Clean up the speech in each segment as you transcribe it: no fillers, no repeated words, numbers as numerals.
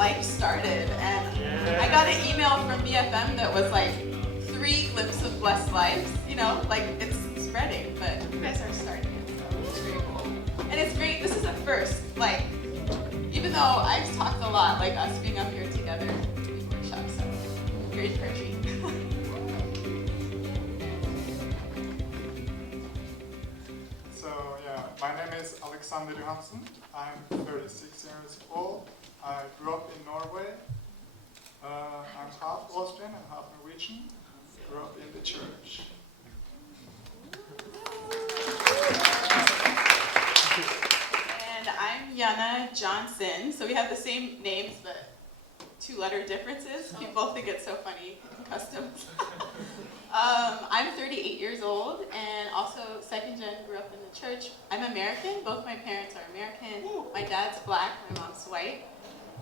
Life started. And I got an email from BFM that was like 3 glimpses of blessed lives. You know, like it's spreading, but you guys are starting it, so it's very cool. And it's great. This is a first. Like, even though I've talked a lot, like us being up here together doing workshop, so you're in for a treat. My name is Alexander Johansen. I'm 36 years old. I grew up in Norway. I'm half Austrian and half Norwegian. Grew up in the church. And I'm Yana Johnson. So we have the same names, but 2-letter differences. People think it's so funny, customs. I'm 38 years old and also second gen, grew up in the church. I'm American, both my parents are American. My dad's black, my mom's white.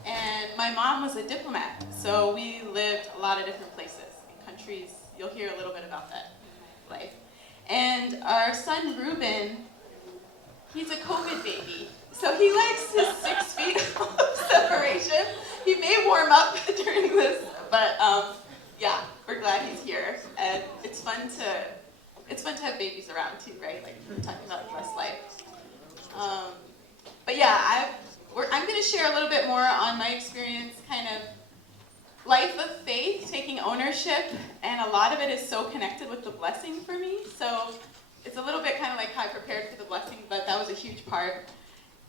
And my mom was a diplomat, so we lived a lot of different places and countries. You'll hear a little bit about that in my life. And our son Ruben, he's a COVID baby. So he likes his 6 feet of separation. He may warm up during this, but yeah, we're glad he's here, and it's fun to have babies around too, right? Like we're talking about blessed life. But yeah, I'm going to share a little bit more on my experience, kind of life of faith, taking ownership, and a lot of it is so connected with the blessing for me. So it's a little bit kind of like how I prepared for the blessing, but that was a huge part.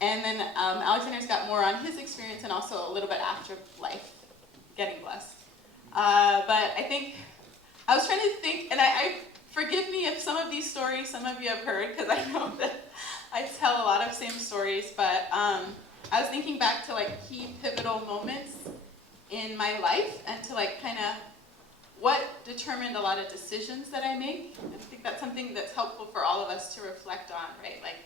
And then Alexander's got more on his experience and also a little bit after life, getting blessed. But I think, I was trying to think, and I forgive me if some of these stories some of you have heard, because I know that I tell a lot of same stories, but I was thinking back to like key pivotal moments in my life and to like kind of what determined a lot of decisions that I make. And I think that's something that's helpful for all of us to reflect on, right? Like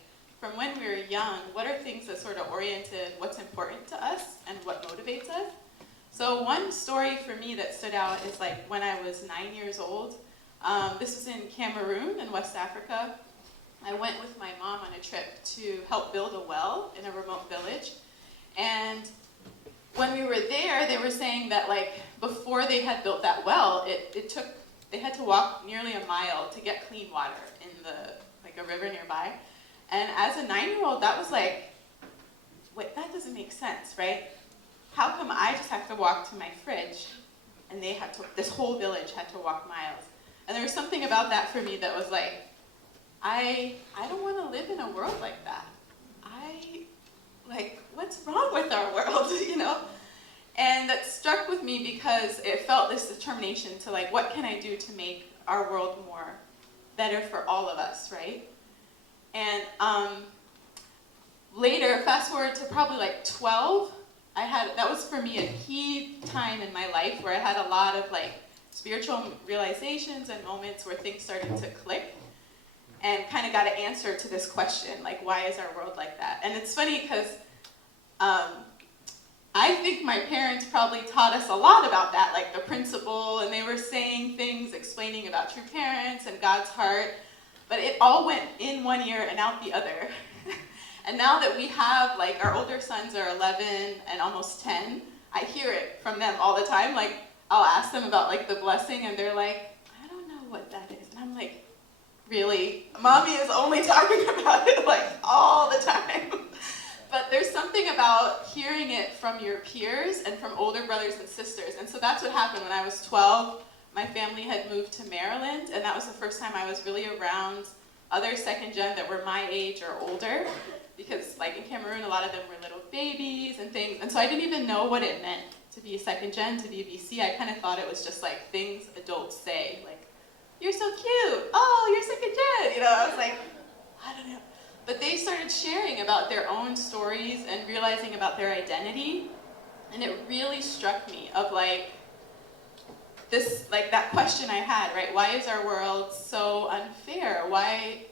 from when we were young, what are things that sort of oriented what's important to us and what motivates us? So one story for me that stood out is like when I was 9 years old. This was in Cameroon in West Africa. I went with my mom on a trip to help build a well in a remote village. And when we were there, they were saying that like before they had built that well, they had to walk nearly a mile to get clean water in like a river nearby. And as a 9-year-old, that was like, wait, that doesn't make sense, right? How come I just have to walk to my fridge and this whole village had to walk miles? And there was something about that for me that was like, I don't want to live in a world like that. What's wrong with our world, you know? And that struck with me because it felt this determination to like, what can I do to make our world better for all of us, right? And later, fast forward to probably like 12, that was for me a key time in my life where I had a lot of like spiritual realizations and moments where things started to click and kind of got an answer to this question, like why is our world like that? And it's funny because I think my parents probably taught us a lot about that, like the principle, and they were saying things, explaining about true parents and God's heart, but it all went in one ear and out the other. And now that we have, like, our older sons are 11 and almost 10, I hear it from them all the time. Like, I'll ask them about, like, the blessing, and they're like, I don't know what that is. And I'm like, really? Mommy is only talking about it, like, all the time. But there's something about hearing it from your peers and from older brothers and sisters. And so that's what happened when I was 12. My family had moved to Maryland, and that was the first time I was really around other second gen that were my age or older. Because like in Cameroon, a lot of them were little babies and things. And so I didn't even know what it meant to be a second gen, to be a VC. I kind of thought it was just like things adults say, like, you're so cute. Oh, you're second gen. You know, I was like, I don't know. But they started sharing about their own stories and realizing about their identity. And it really struck me of like, this, like that question I had, right? Why is our world so unfair? Why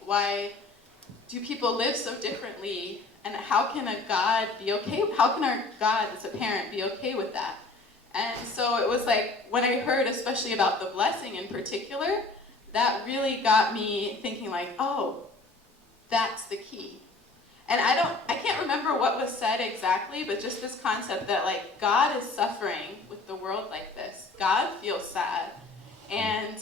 do people live so differently? And how can a God be okay? How can our God as a parent be okay with that? And so it was like, when I heard especially about the blessing in particular, that really got me thinking like, oh, that's the key. And I can't remember what was said exactly, but just this concept that like God is suffering with the world like this. God feels sad. And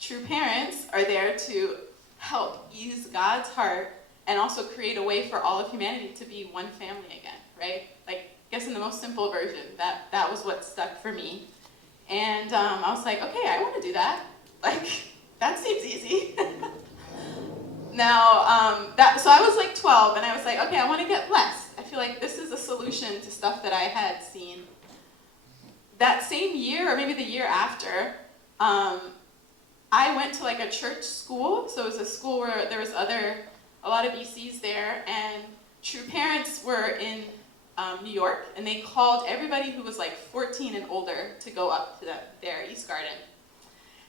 true parents are there to help ease God's heart and also create a way for all of humanity to be one family again, right? Like, I guess in the most simple version, that was what stuck for me. And I was like, okay, I want to do that. Like, that seems easy. Now, so I was like 12, and I was like, okay, I want to get blessed. I feel like this is a solution to stuff that I had seen. That same year, or maybe the year after, I went to like a church school. So it was a school where there was a lot of ECs there, and True Parents were in New York, and they called everybody who was like 14 and older to go up to their East Garden.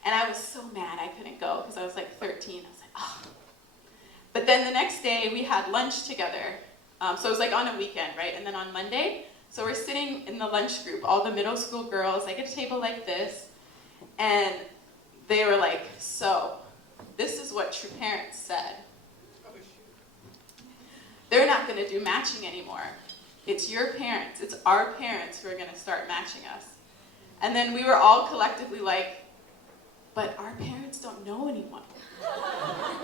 And I was so mad I couldn't go because I was like 13. I was like, oh. But then the next day we had lunch together. So it was like on a weekend, right? And then on Monday, so we're sitting in the lunch group, all the middle school girls, like at a table like this, and they were like, so, this is what True Parents said. They're not going to do matching anymore. It's your parents, it's our parents who are going to start matching us. And then we were all collectively like, but our parents don't know anyone.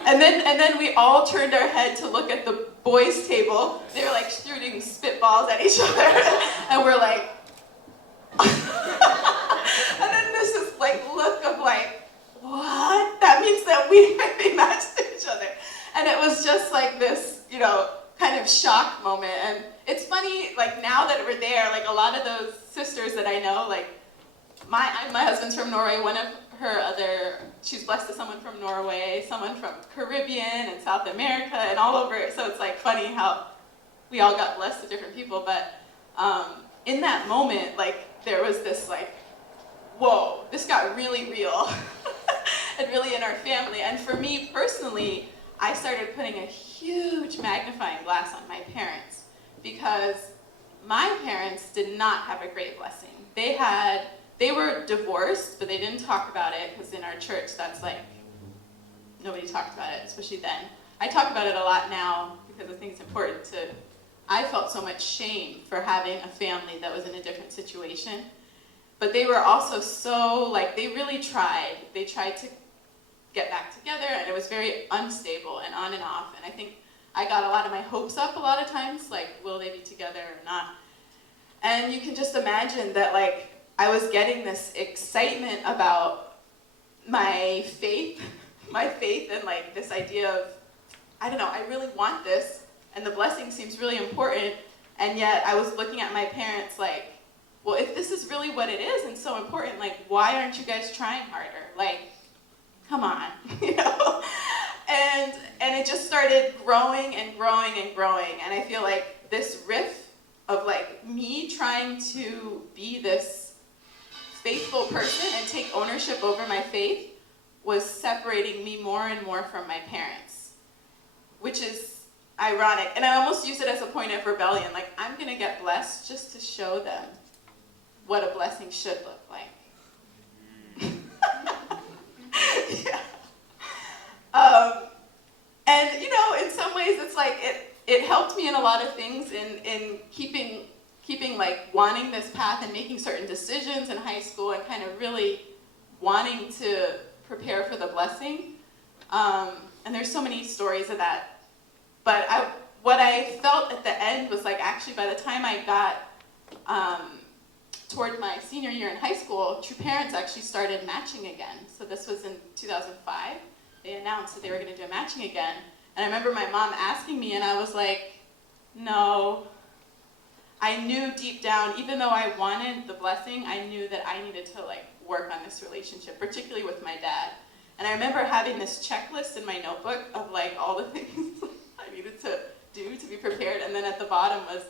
And then we all turned our head to look at the boys' table. They were like shooting spitballs at each other. And we're like, and then this is like look of like, what? That means that we might be matched to each other. And it was just like this, kind of shock moment. And it's funny, like now that we're there, like a lot of those sisters that I know, like my husband's from Norway, one of she's blessed to someone from Norway, someone from Caribbean and South America and all over. So it's like funny how we all got blessed to different people. But in that moment, like there was this like, whoa, this got really real and really in our family. And for me personally, I started putting a huge magnifying glass on my parents because my parents did not have a great blessing. They were divorced, but they didn't talk about it because in our church, that's like, nobody talked about it, especially then. I talk about it a lot now because I think it's important I felt so much shame for having a family that was in a different situation. But they were also so, like, they really tried. They tried to get back together, and it was very unstable and on and off. And I think I got a lot of my hopes up a lot of times, like, will they be together or not? And you can just imagine that, like, I was getting this excitement about my faith and like this idea of, I don't know, I really want this, and the blessing seems really important, and yet I was looking at my parents like, well, if this is really what it is and so important, like, why aren't you guys trying harder? Like, come on, And it just started growing and growing and growing, and I feel like this riff of like me trying to be this faithful person and take ownership over my faith was separating me more and more from my parents, which is ironic. And I almost use it as a point of rebellion. Like, I'm going to get blessed just to show them what a blessing should look like. Yeah. And, in some ways it's like it helped me in a lot of things in keeping like wanting this path and making certain decisions in high school and kind of really wanting to prepare for the blessing. And there's so many stories of that. But what I felt at the end was like actually by the time I got toward my senior year in high school, True Parents actually started matching again. So this was in 2005. They announced that they were going to do a matching again. And I remember my mom asking me, and I was like, no. I knew deep down, even though I wanted the blessing, I knew that I needed to like work on this relationship, particularly with my dad. And I remember having this checklist in my notebook of like all the things I needed to do to be prepared. And then at the bottom was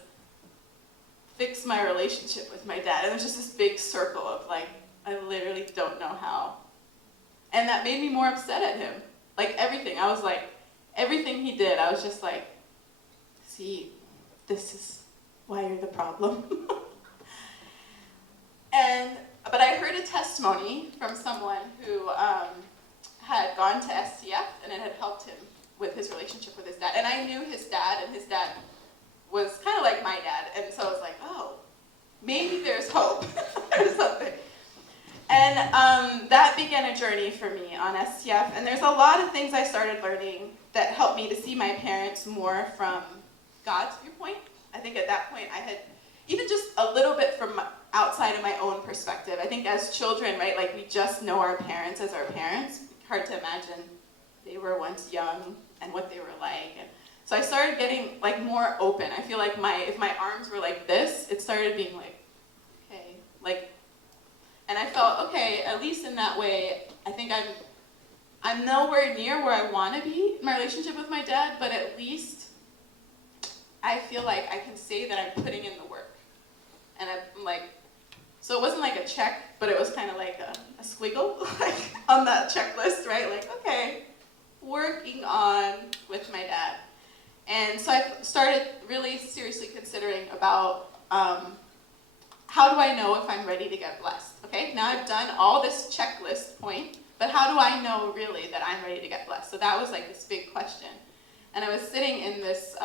fix my relationship with my dad. And it was just this big circle of like, I literally don't know how. And that made me more upset at him. Like everything. I was like, everything he did, I was just like, see, this is why you're the problem. But I heard a testimony from someone who had gone to SCF and it had helped him with his relationship with his dad. And I knew his dad, and his dad was kind of like my dad. And so I was like, oh, maybe there's hope. There's something. And that began a journey for me on STF. And there's a lot of things I started learning that helped me to see my parents more from God's viewpoint. I think at that point I had, even just a little bit from outside of my own perspective. I think as children, right, like we just know our parents as our parents. Hard to imagine they were once young and what they were like. And so I started getting like more open. I feel like if my arms were like this, it started being like, okay, like, and I felt, okay, at least in that way, I think I'm nowhere near where I want to be in my relationship with my dad, but at least I feel like I can say that I'm putting in the work. And I'm like, so it wasn't like a check, but it was kind of like a squiggle like on that checklist, right? Like, okay, working on with my dad. And so I started really seriously considering about how do I know if I'm ready to get blessed? Okay, now I've done all this checklist point, but how do I know really that I'm ready to get blessed? So that was like this big question. And I was sitting in this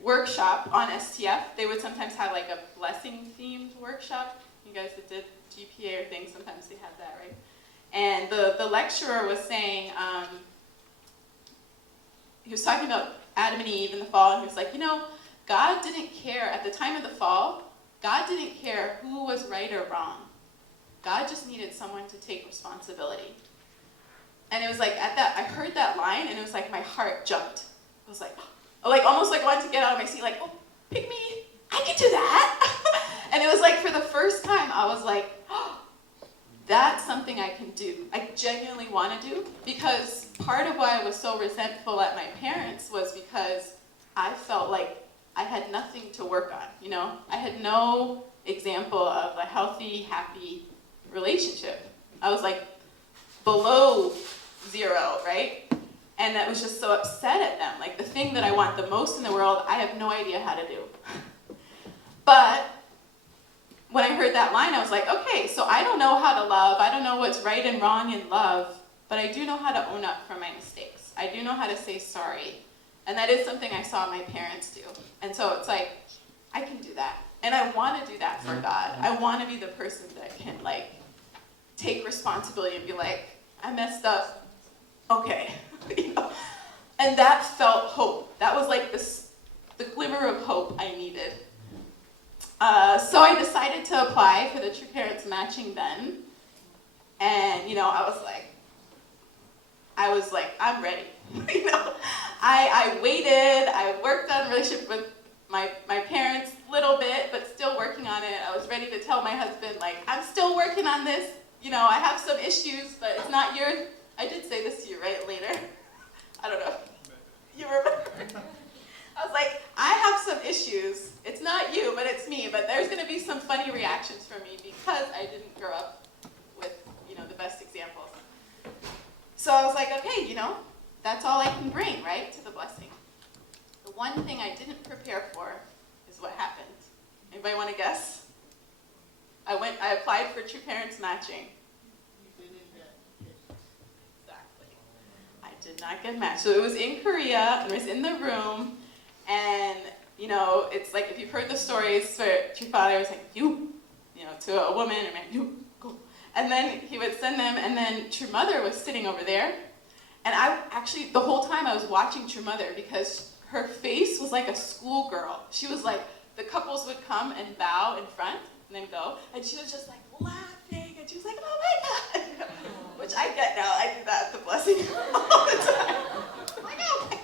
workshop on STF. They would sometimes have like a blessing themed workshop. You guys that did GPA or things, sometimes they had that, right? And the lecturer was saying, he was talking about Adam and Eve in the fall, and he was like, you know, God didn't care, at the time of the fall, God didn't care who was right or wrong. God just needed someone to take responsibility. And it was like, at that, I heard that line, and it was like my heart jumped. I was like almost like wanted to get out of my seat, like, oh, pick me, I can do that. And it was like, for the first time, I was like, oh, that's something I can do. I genuinely want to do, because part of why I was so resentful at my parents was because I felt like I had nothing to work on, you know? I had no example of a healthy, happy relationship. I was like below 0, right? And I was just so upset at them. Like, the thing that I want the most in the world, I have no idea how to do. But when I heard that line, I was like, okay, so I don't know how to love. I don't know what's right and wrong in love, but I do know how to own up for my mistakes. I do know how to say sorry. And that is something I saw my parents do. And so it's like, I can do that. And I want to do that for God. I want to be the person that can, like, take responsibility and be like, I messed up. Okay. You know? And that felt hope. That was like the glimmer of hope I needed. So I decided to apply for the True Parents Matching then. And, you know, I was like, I'm ready. You know, I waited, I worked on a relationship with my parents a little bit, but still working on it. I was ready to tell my husband, like, I'm still working on this. You know, I have some issues, but it's not yours. I did say this to you, right, later? I don't know. You remember? I was like, I have some issues. It's not you, but it's me. But there's going to be some funny reactions from me because I didn't grow up with, you know, the best examples. So I was like, okay, you know, that's all I can bring, right, to the blessing. The one thing I didn't prepare for is what happened. Anybody want to guess? I applied for True Parents Matching. Exactly. I did not get matched. So it was in Korea, and it was in the room, and, you know, it's like, if you've heard the stories, for True Father was like, you know, to a woman, or man, you, go. And then he would send them, and then True Mother was sitting over there, and I actually, the whole time I was watching True Mother, because her face was like a schoolgirl. She was like, the couples would come and bow in front, and then go, and she was just like laughing, and she was like, oh my God, which I get now. I do that at the blessing all the time. Like, oh my God.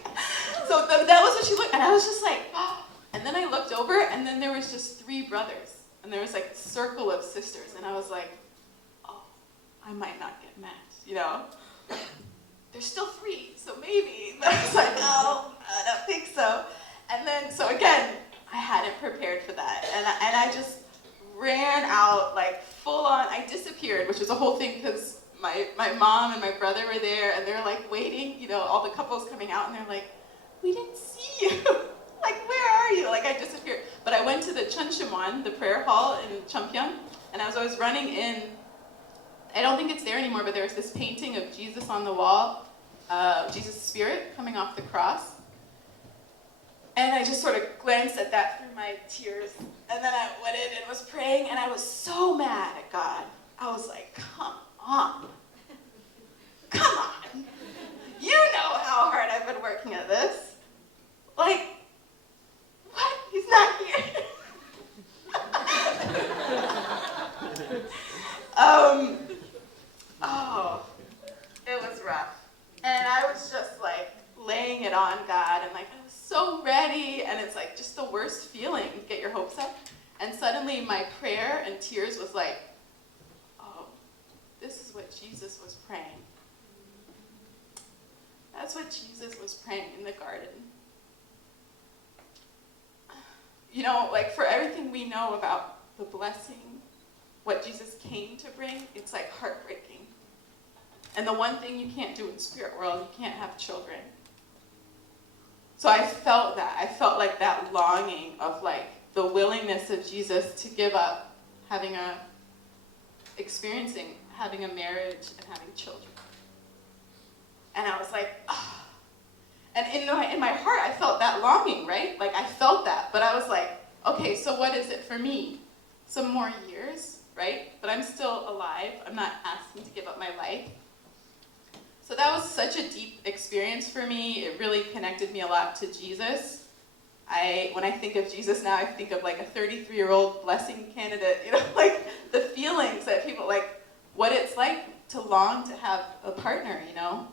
So that was what she looked, and I was just like, oh. And then I looked over, and then there was just 3 brothers, and there was like a circle of sisters, and I was like, oh, I might not get matched, you know? There's still 3, so maybe. But I was like, no, I don't think so. And then, so again, I hadn't prepared for that, and I just ran out, like, full on. I disappeared, which was a whole thing, because my mom and my brother were there, and they're like waiting, you know, all the couples coming out, and they're like, we didn't see you. Like, where are you? Like, I disappeared. But I went to the Chuncheon, the prayer hall in Cheonggyeong, and as I was running in, I don't think it's there anymore, but there was this painting of Jesus on the wall, Jesus' spirit coming off the cross. And I just sort of glanced at that through my tears. And then I went in and was praying, and I was so mad at God. I was like, come on. Come on. You know how hard I've been working at this. Like, what? He's not here. Oh, it was rough. And I was just like laying it on God, and like I was so ready, and it's like just the worst feeling, get your hopes up. And suddenly my prayer and tears was like, oh, this is what Jesus was praying. That's what Jesus was praying in the garden. You know, like for everything we know about the blessing, what Jesus came to bring, it's like heartbreaking. And the one thing you can't do in the spirit world, you can't have children. So I felt that. I felt like that longing of like the willingness of Jesus to give up experiencing having a marriage and having children. And I was like, ah. And in my heart, I felt that longing, right? Like I felt that, but I was like, okay, so what is it for me? Some more years, right? But I'm still alive. I'm not asking to give up my life. So that was such a deep experience for me. It really connected me a lot to Jesus. When I think of Jesus now, I think of like a 33-year-old blessing candidate, you know, like the feelings that people, like what it's like to long to have a partner, you know.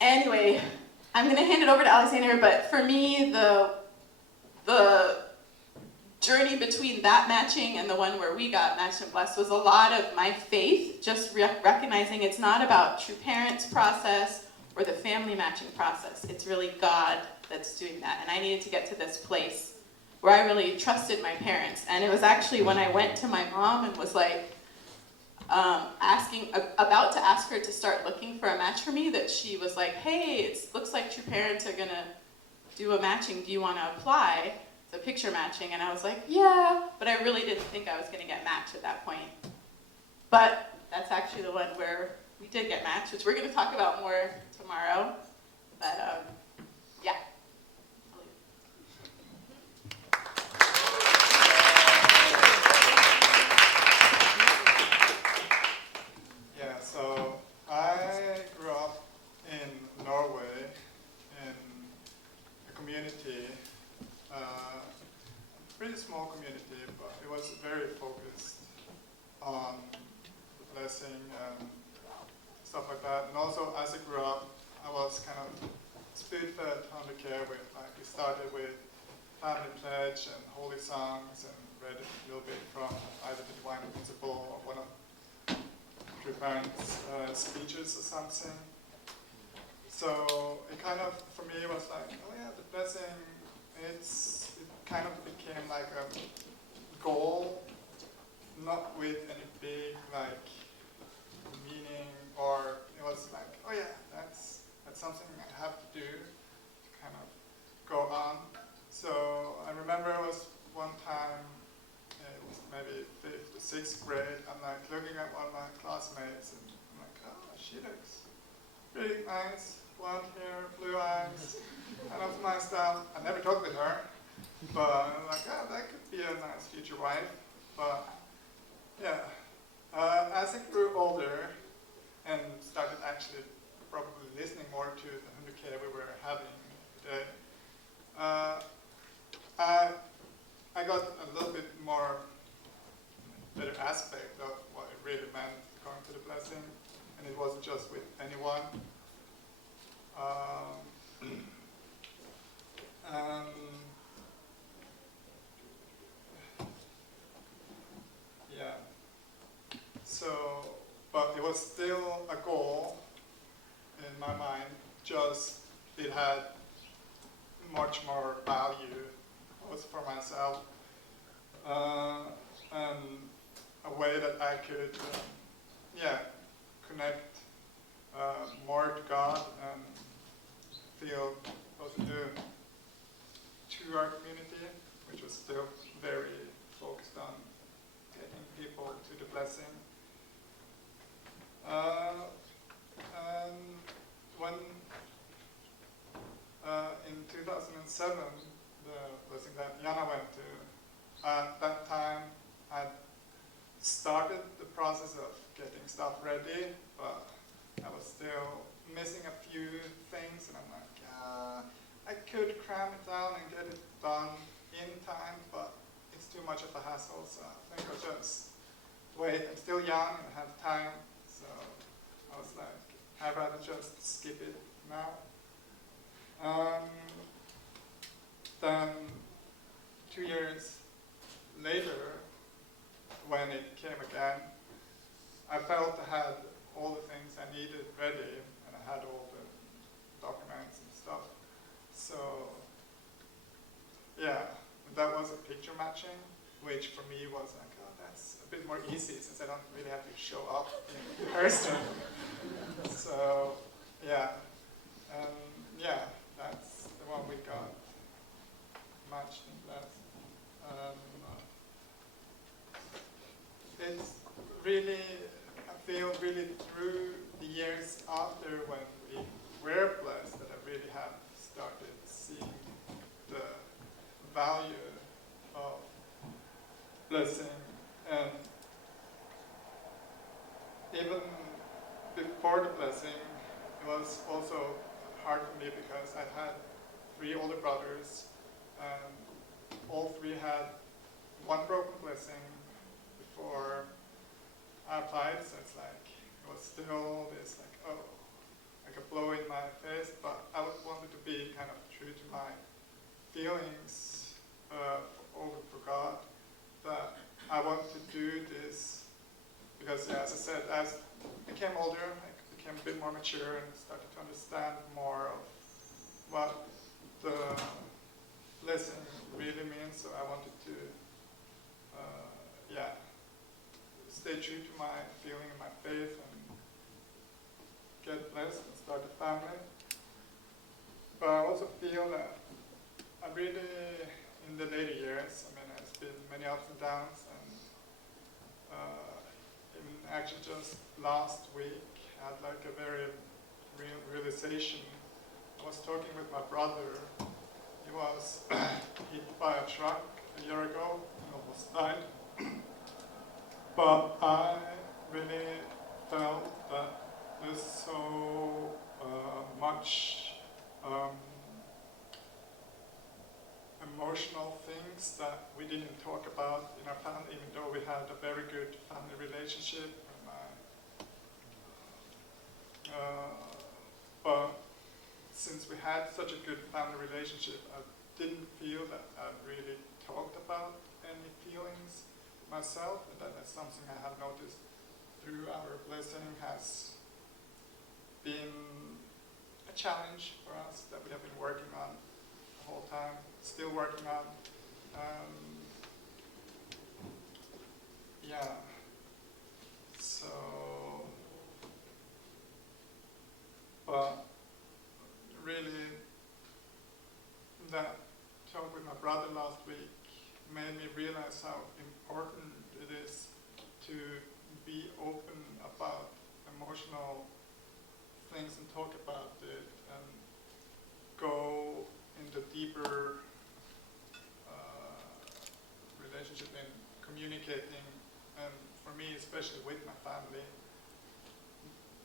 Anyway, I'm going to hand it over to Alexander, but for me, the journey between that matching and the one where we got matched and blessed was a lot of my faith, just recognizing it's not about true parents process or the family matching process. It's really God that's doing that. And I needed to get to this place where I really trusted my parents. And it was actually when I went to my mom and was like, about to ask her to start looking for a match for me, that she was like, hey, it looks like True Parents are gonna do a matching, do you wanna apply? It's a picture matching, and I was like, yeah, but I really didn't think I was gonna get matched at that point. But that's actually the one where we did get matched, which we're gonna talk about more tomorrow, but yeah. Yeah, so I grew up in Norway in a community, pretty small community, but it was very focused on the blessing and stuff like that. And also, as I grew up, I was kind of spoon-fed under care with, like, we started with Family Pledge and Holy Songs and read a little bit from either the Divine Principle or one of True Parents' speeches or something. So it kind of, for me, was like, oh yeah, the blessing, it kind of became like a goal, not with any big like meaning, or it was like, oh yeah, that's something I have to do to kind of go on. So I remember it was one time, it was maybe 5th or 6th grade, I'm like looking at one of my classmates and I'm like, oh, she looks pretty nice, blonde hair, blue eyes, kind of my style. I never talked with her, but I'm like, oh, that could be a nice future wife. But yeah, as I grew older and started actually probably listening more to the 100K we were having today, I got a little bit more better aspect of what it really meant going to the blessing, and it wasn't just with anyone. Yeah. So, but it was still a goal in my mind, just it had much more value also for myself, and a way that I could, connect more to God and feel what to do to our community, which was still very focused on getting people to the blessing. 7, the blessing that Jana went to, at that time I started the process of getting stuff ready, but I was still missing a few things, and I'm like, I could cram it down and get it done in time, but it's too much of a hassle, so I think I'll just wait. I'm still young and have time, so I was like, I'd rather just skip it now. Then 2 years later, when it came again, I felt I had all the things I needed ready, and I had all the documents and stuff. So, yeah, that was a picture matching, which for me was like, oh, that's a bit more easy since I don't really have to show up in person. So, yeah, yeah, that's the one we got matched and blessed. It's really, I feel really through the years after when we were blessed that I really have started seeing the value of blessing. And even before the blessing, it was also hard for me because I had 3 older brothers, and all 3 had one broken blessing before I applied, so it's like, it was still this like, oh, like a blow in my face, but I wanted to be kind of true to my feelings for God, that I want to do this because, yeah, as I said, as I became older, I became a bit more mature and started to understand more of what the blessing really means, so I wanted to, yeah, stay true to my feeling and my faith and get blessed and start a family. But I also feel that I really, in the later years, I mean, there's been many ups and downs, and even actually just last week, I had like a very real realization. I was talking with my brother. He was hit by a truck a year ago and almost died. But I really felt that there's so much emotional things that we didn't talk about in our family, even though we had a very good family relationship. But since we had such a good family relationship, I didn't feel that I really talked about any feelings myself, and that is something I have noticed through our blessing has been a challenge for us that we have been working on the whole time, still working on. Yeah, so, but really that talk with my brother last week made me realize how important it is to be open about emotional things and talk about it and go into deeper relationship in communicating, and for me especially with my family,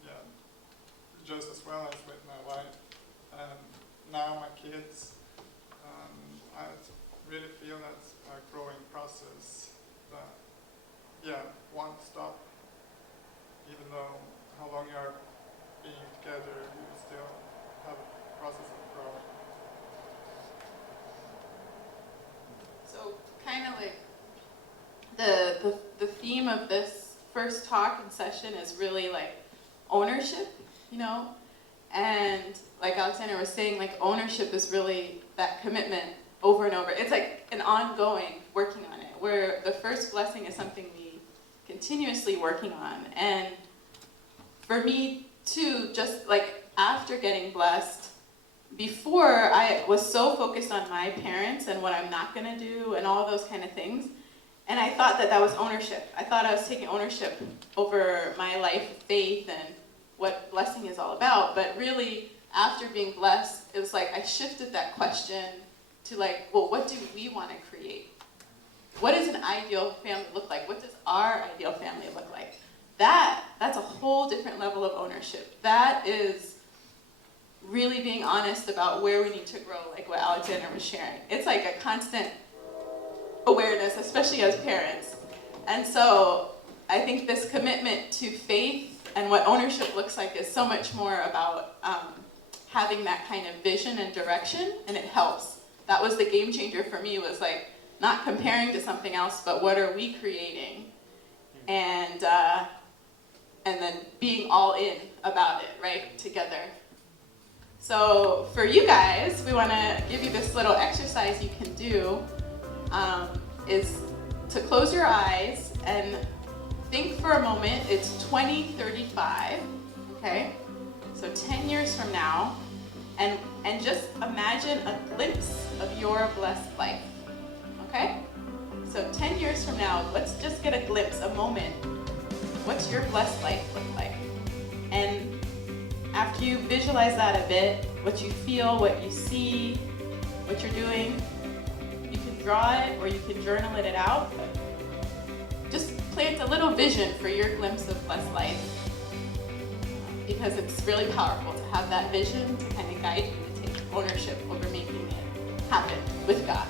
yeah, just as well as with my wife and now my kids. I really feel that's a growing process that, yeah, won't stop. Even though how long you are being together, you still have a process of growth. So kind of like the theme of this first talk and session is really like ownership, you know? And like Alexander was saying, like ownership is really that commitment over and over. It's like an ongoing working on it, where the first blessing is something we continuously working on. And for me too, just like after getting blessed, before I was so focused on my parents and what I'm not gonna do and all those kind of things. And I thought that that was ownership. I thought I was taking ownership over my life of faith and what blessing is all about. But really, after being blessed, it was like I shifted that question to like, well, what do we want to create? What does an ideal family look like? What does our ideal family look like? That's a whole different level of ownership. That is really being honest about where we need to grow, like what Alexander was sharing. It's like a constant awareness, especially as parents. And so I think this commitment to faith and what ownership looks like is so much more about having that kind of vision and direction, and it helps. That was the game changer for me, was like not comparing to something else, but what are we creating? And then being all in about it, right, together. So for you guys, we want to give you this little exercise you can do, is to close your eyes and think for a moment. It's 2035, okay? So 10 years from now, and just imagine a glimpse of your blessed life, okay? So 10 years from now, let's just get a glimpse, a moment. What's your blessed life look like? And after you visualize that a bit, what you feel, what you see, what you're doing, you can draw it or you can journal it out. Just plant a little vision for your glimpse of blessed life, because it's really powerful to have that vision to kind of guide you to take ownership over making it happen with God.